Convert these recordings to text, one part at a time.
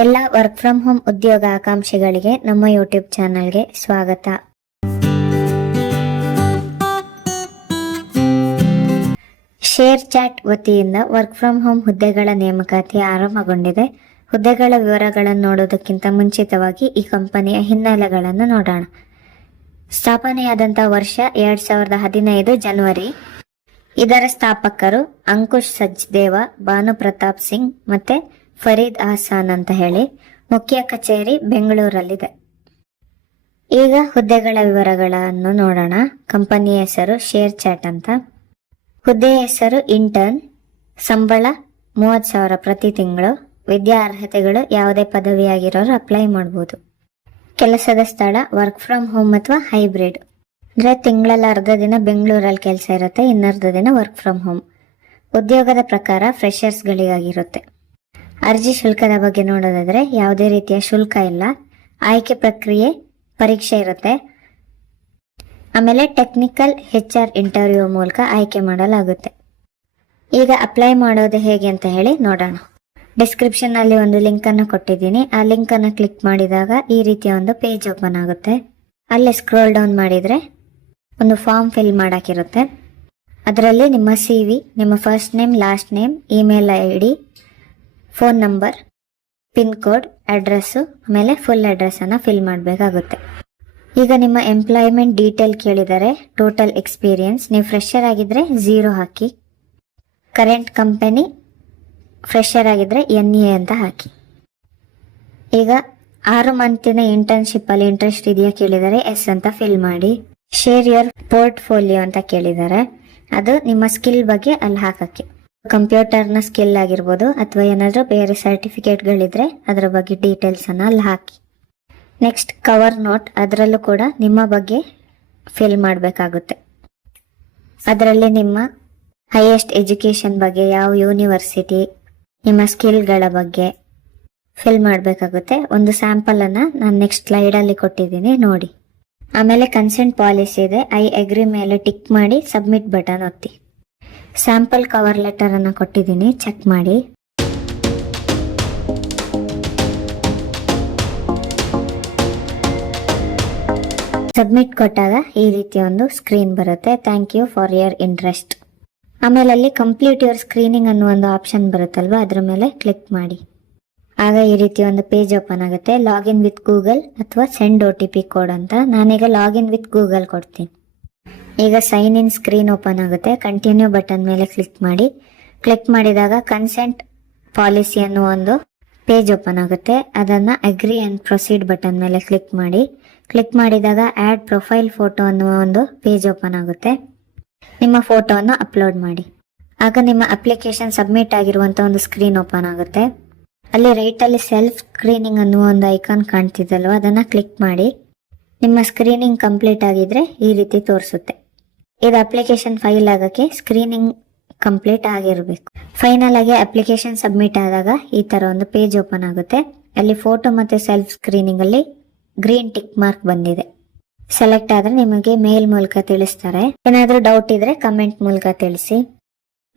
ಎಲ್ಲ work from home ಉದ್ಯೋಗ ಆಕಾಂಕ್ಷಿಗಳಿಗೆ ನಮ್ಮ ಯೂಟ್ಯೂಬ್ ಚಾನಲ್ಗೆ ಸ್ವಾಗತ. ಶೇರ್ ಚಾಟ್ ವತಿಯಿಂದ ವರ್ಕ್ ಫ್ರಮ್ ಹೋಮ್ ಹುದ್ದೆಗಳ ನೇಮಕಾತಿ ಆರಂಭಗೊಂಡಿದೆ. ಹುದ್ದೆಗಳ ವಿವರಗಳನ್ನು ನೋಡೋದಕ್ಕಿಂತ ಮುಂಚಿತವಾಗಿ ಈ ಕಂಪನಿಯ ಹಿನ್ನೆಲೆಗಳನ್ನು ನೋಡೋಣ. ಸ್ಥಾಪನೆಯಾದಂಥ ವರ್ಷ ಎರಡ್ ಸಾವಿರದ ಹದಿನೈದು ಜನವರಿ. ಇದರ ಸ್ಥಾಪಕರು ಅಂಕುಶ್ ಸಜ್ದೇವ ಭಾನು ಪ್ರತಾಪ್ ಸಿಂಗ್ ಮತ್ತೆ ಫರೀದ್ ಅಹಸಾನ್ ಅಂತ ಹೇಳಿ ಮುಖ್ಯ ಕಚೇರಿ ಬೆಂಗಳೂರಲ್ಲಿದೆ. ಈಗ ಹುದ್ದೆಗಳ ವಿವರಗಳನ್ನು ನೋಡೋಣ. ಕಂಪನಿ ಹೆಸರು ಶೇರ್ ಚಾಟ್ ಅಂತ. ಹುದ್ದೆಯ ಹೆಸರು ಇಂಟರ್ನ್. ಸಂಬಳ ಮೂವತ್ತು ಸಾವಿರ ಪ್ರತಿ ತಿಂಗಳು. ವಿದ್ಯಾ ಅರ್ಹತೆಗಳು ಯಾವುದೇ ಪದವಿಯಾಗಿರೋರು ಅಪ್ಲೈ ಮಾಡ್ಬೋದು. ಕೆಲಸದ ಸ್ಥಳ ವರ್ಕ್ ಫ್ರಮ್ ಹೋಮ್ ಅಥವಾ ಹೈಬ್ರಿಡ್. ಅಂದರೆ ತಿಂಗಳಲ್ಲಿ ಅರ್ಧ ದಿನ ಬೆಂಗಳೂರಲ್ಲಿ ಕೆಲಸ ಇರುತ್ತೆ, ಇನ್ನರ್ಧ ದಿನ ವರ್ಕ್ ಫ್ರಮ್ ಹೋಮ್. ಉದ್ಯೋಗದ ಪ್ರಕಾರ ಫ್ರೆಷರ್ಸ್ಗಳಿಗಾಗಿರುತ್ತೆ. ಅರ್ಜಿ ಶುಲ್ಕದ ಬಗ್ಗೆ ನೋಡೋದಾದ್ರೆ ಯಾವುದೇ ರೀತಿಯ ಶುಲ್ಕ ಇಲ್ಲ. ಆಯ್ಕೆ ಪ್ರಕ್ರಿಯೆ, ಪರೀಕ್ಷೆ ಇರುತ್ತೆ. ಆಮೇಲೆ ಟೆಕ್ನಿಕಲ್ ಹೆಚ್ ಆರ್ ಇಂಟರ್ವ್ಯೂ ಮೂಲಕ ಆಯ್ಕೆ ಮಾಡಲಾಗುತ್ತೆ. ಈಗ ಅಪ್ಲೈ ಮಾಡೋದು ಹೇಗೆ ಅಂತ ಹೇಳಿ ನೋಡೋಣ. ಡಿಸ್ಕ್ರಿಪ್ಷನ್ ಅಲ್ಲಿ ಒಂದು ಲಿಂಕ್ ಅನ್ನು ಕೊಟ್ಟಿದ್ದೀನಿ. ಆ ಲಿಂಕ್ ಅನ್ನು ಕ್ಲಿಕ್ ಮಾಡಿದಾಗ ಈ ರೀತಿಯ ಒಂದು ಪೇಜ್ ಓಪನ್ ಆಗುತ್ತೆ. ಅಲ್ಲೇ ಸ್ಕ್ರೋಲ್ ಡೌನ್ ಮಾಡಿದ್ರೆ ಒಂದು ಫಾರ್ಮ್ ಫಿಲ್ ಮಾಡೋಕ್ಕಿರುತ್ತೆ ಅದರಲ್ಲಿ ನಿಮ್ಮ ಸಿ ನಿಮ್ಮ first name, last name, email I D phone number, pin code, address, ಆಮೇಲೆ ಫುಲ್ ಅಡ್ರೆಸ್ಸನ್ನು ಫಿಲ್ ಮಾಡಬೇಕಾಗುತ್ತೆ. ಈಗ ನಿಮ್ಮ ಎಂಪ್ಲಾಯ್ಮೆಂಟ್ ಡೀಟೇಲ್ ಕೇಳಿದರೆ ಟೋಟಲ್ ಎಕ್ಸ್ಪೀರಿಯನ್ಸ್ ನೀವು ಫ್ರೆಶರ್ ಆಗಿದ್ರೆ ಝೀರೋ ಹಾಕಿ ಕರೆಂಟ್ ಕಂಪನಿ ಫ್ರೆಶರ್ ಆಗಿದ್ರೆ ಎನ್ ಎ ಅಂತ ಹಾಕಿ. ಈಗ ಆರು ಮಂತಿನ ಇಂಟರ್ನ್ಶಿಪ್ ಅಲ್ಲಿ ಇಂಟ್ರೆಸ್ಟ್ ಇದೆಯಾ ಕೇಳಿದರೆ ಎಸ್ ಅಂತ ಫಿಲ್ ಮಾಡಿ ಶೇರ್ ಯುವರ್ ಪೋರ್ಟ್ಫೋಲಿಯೋ ಅಂತ ಕೇಳಿದ್ದಾರೆ ಅದು ನಿಮ್ಮ ಸ್ಕಿಲ್ ಬಗ್ಗೆ ಅಲ್ಲಿ ಹಾಕಕ್ಕೆ. ಕಂಪ್ಯೂಟರ್ನ ಸ್ಕಿಲ್ ಆಗಿರ್ಬೋದು ಅಥವಾ ಏನಾದರೂ ಬೇರೆ ಸರ್ಟಿಫಿಕೇಟ್ಗಳಿದ್ರೆ ಅದರ ಬಗ್ಗೆ ಡೀಟೇಲ್ಸ್ ಅನ್ನ ಅಲ್ಲಿ ಹಾಕಿ. ನೆಕ್ಸ್ಟ್ ಕವರ್ ನೋಟ್ ಅದರಲ್ಲೂ ಕೂಡ ನಿಮ್ಮ ಬಗ್ಗೆ ಫಿಲ್ ಮಾಡಬೇಕಾಗುತ್ತೆ. ಅದರಲ್ಲಿ ನಿಮ್ಮ ಹೈಯೆಸ್ಟ್ ಎಜುಕೇಶನ್ ಬಗ್ಗೆ, ಯಾವ ಯೂನಿವರ್ಸಿಟಿ ನಿಮ್ಮ ಸ್ಕಿಲ್ಗಳ ಬಗ್ಗೆ ಫಿಲ್ ಮಾಡಬೇಕಾಗುತ್ತೆ. ಒಂದು ಸ್ಯಾಂಪಲ್ ಅನ್ನ ನಾನು ನೆಕ್ಸ್ಟ್ ಸ್ಲೈಡ್ ಅಲ್ಲಿ ಕೊಟ್ಟಿದ್ದೀನಿ, ನೋಡಿ. ಆಮೇಲೆ ಕನ್ಸೆಂಟ್ ಪಾಲಿಸಿ ಇದೆ. ಐ ಅಗ್ರಿ ಮೇಲೆ ಟಿಕ್ ಮಾಡಿ ಸಬ್ಮಿಟ್ ಬಟನ್ ಒತ್ತಿ. ಸ್ಯಾಂಪಲ್ ಕವರ್ ಲೆಟರ್ ಅನ್ನ ಕೊಟ್ಟಿದ್ದೀನಿ. ಚೆಕ್ ಮಾಡಿ. ಸಬ್ಮಿಟ್ ಕೊಟ್ಟಾಗ ಈ ರೀತಿಯ ಒಂದು ಸ್ಕ್ರೀನ್ ಬರುತ್ತೆ. Thank you for your interest ಆಮೇಲೆ ಅಲ್ಲಿ ಕಂಪ್ಲೀಟ್ ಯುವರ್ ಸ್ಕ್ರೀನಿಂಗ್ ಅನ್ನೋ ಒಂದು ಆಪ್ಷನ್ ಬರುತ್ತಲ್ವ? ಅದರ ಮೇಲೆ ಕ್ಲಿಕ್ ಮಾಡಿ. ಆಗ ಈ ರೀತಿ ಒಂದು ಪೇಜ್ ಓಪನ್ ಆಗುತ್ತೆ. ಲಾಗಿನ್ ವಿತ್ ಗೂಗಲ್ ಅಥವಾ send O T P code ಅಂತ. ನಾನೀಗ ಲಾಗಿನ್ ವಿತ್ ಗೂಗಲ್ ಕೊಡ್ತೀನಿ. ಈಗ ಸೈನ್ ಇನ್ ಸ್ಕ್ರೀನ್ ಓಪನ್ ಆಗುತ್ತೆ. ಕಂಟಿನ್ಯೂ ಬಟನ್ ಮೇಲೆ ಕ್ಲಿಕ್ ಮಾಡಿ. ಕ್ಲಿಕ್ ಮಾಡಿದಾಗ ಕನ್ಸೆಂಟ್ ಪಾಲಿಸಿ ಅನ್ನುವ ಒಂದು ಪೇಜ್ ಓಪನ್ ಆಗುತ್ತೆ. ಅದನ್ನ ಅಗ್ರಿ ಅಂಡ್ ಪ್ರೊಸೀಡ್ ಬಟನ್ ಮೇಲೆ ಕ್ಲಿಕ್ ಮಾಡಿ. ಕ್ಲಿಕ್ ಮಾಡಿದಾಗ ಆಡ್ ಪ್ರೊಫೈಲ್ ಫೋಟೋ ಅನ್ನುವ ಒಂದು ಪೇಜ್ ಓಪನ್ ಆಗುತ್ತೆ. ನಿಮ್ಮ ಫೋಟೋವನ್ನು ಅಪ್ಲೋಡ್ ಮಾಡಿ. ಆಗ ನಿಮ್ಮ ಅಪ್ಲಿಕೇಶನ್ ಸಬ್ಮಿಟ್ ಆಗಿರುವಂತ ಒಂದು ಸ್ಕ್ರೀನ್ ಓಪನ್ ಆಗುತ್ತೆ. ಅಲ್ಲಿ ರೈಟ್ ಅಲ್ಲಿ ಸೆಲ್ಫ್ ಸ್ಕ್ರೀನಿಂಗ್ ಅನ್ನುವ ಒಂದು ಐಕಾನ್ ಕಾಣ್ತಿದ್ದಲ್ವ ಅದನ್ನ ಕ್ಲಿಕ್ ಮಾಡಿ. ನಿಮ್ಮ ಸ್ಕ್ರೀನಿಂಗ್ ಕಂಪ್ಲೀಟ್ ಆಗಿದ್ರೆ ಈ ರೀತಿ ತೋರಿಸುತ್ತೆ. ಇದು ಅಪ್ಲಿಕೇಶನ್ ಫೈಲ್ ಆಗಕ್ಕೆ ಸ್ಕ್ರೀನಿಂಗ್ ಕಂಪ್ಲೀಟ್ ಆಗಿರಬೇಕು. ಫೈನಲ್ ಆಗಿ ಅಪ್ಲಿಕೇಶನ್ ಸಬ್ಮಿಟ್ ಆದಾಗ ಈ ತರ ಒಂದು ಪೇಜ್ ಓಪನ್ ಆಗುತ್ತೆ. ಅಲ್ಲಿ ಫೋಟೋ ಮತ್ತೆ ಸೆಲ್ಫ್ ಸ್ಕ್ರೀನಿಂಗ್ ಅಲ್ಲಿ ಗ್ರೀನ್ ಟಿಕ್ ಮಾರ್ಕ್ ಬಂದಿದೆ. ಸೆಲೆಕ್ಟ್ ಆದ್ರೆ ನಿಮಗೆ ಮೇಲ್ ಮೂಲಕ ತಿಳಿಸ್ತಾರೆ. ಏನಾದರೂ ಡೌಟ್ ಇದ್ರೆ ಕಮೆಂಟ್ ಮೂಲಕ ತಿಳಿಸಿ.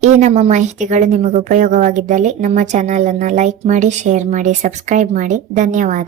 ಈ ನಮ್ಮ ಮಾಹಿತಿಗಳು ನಿಮಗೆ ಉಪಯೋಗವಾಗಿದ್ದಲ್ಲಿ ನಮ್ಮ ಚಾನಲ್ ಅನ್ನ ಲೈಕ್ ಮಾಡಿ ಶೇರ್ ಮಾಡಿ ಸಬ್ಸ್ಕ್ರೈಬ್ ಮಾಡಿ. ಧನ್ಯವಾದ.